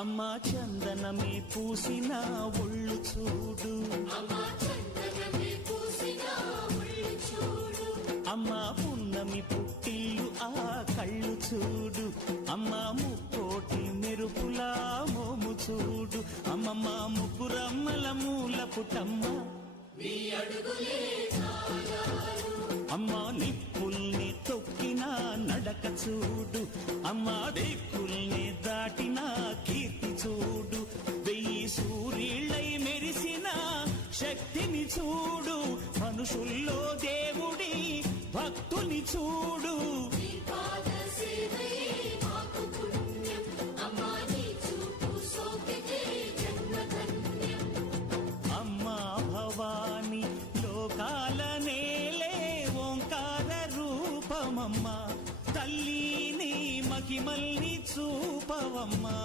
అమ్మా చందనమే పూసిన ఒళ్ళు చూడు, అమ్మా పున్నమి పుట్టిల్లు ఆ కళ్ళు చూడు, అమ్మా ముక్కోటి మెరుపులా మోము చూడు, అమ్మమ్మ ముగ్గురమ్మల మూల పుటమ్మ అమ్మా నిప్పుల్ని తొక్కిన నడక చూడు, అమ్మా దిక్కుల్ని దాటిన కీర్తి చూడు, 1000 సూర్యుళ్ళై మెరిసిన శక్తిని చూడు, మనుషుల్లో దేవుడి భక్తుని చూడు. అమ్మా భవాని లోకాల నేలే ఓంకార రూపమమ్మా, తల్లి నీ మహిమల్ని చూపవమ్మా.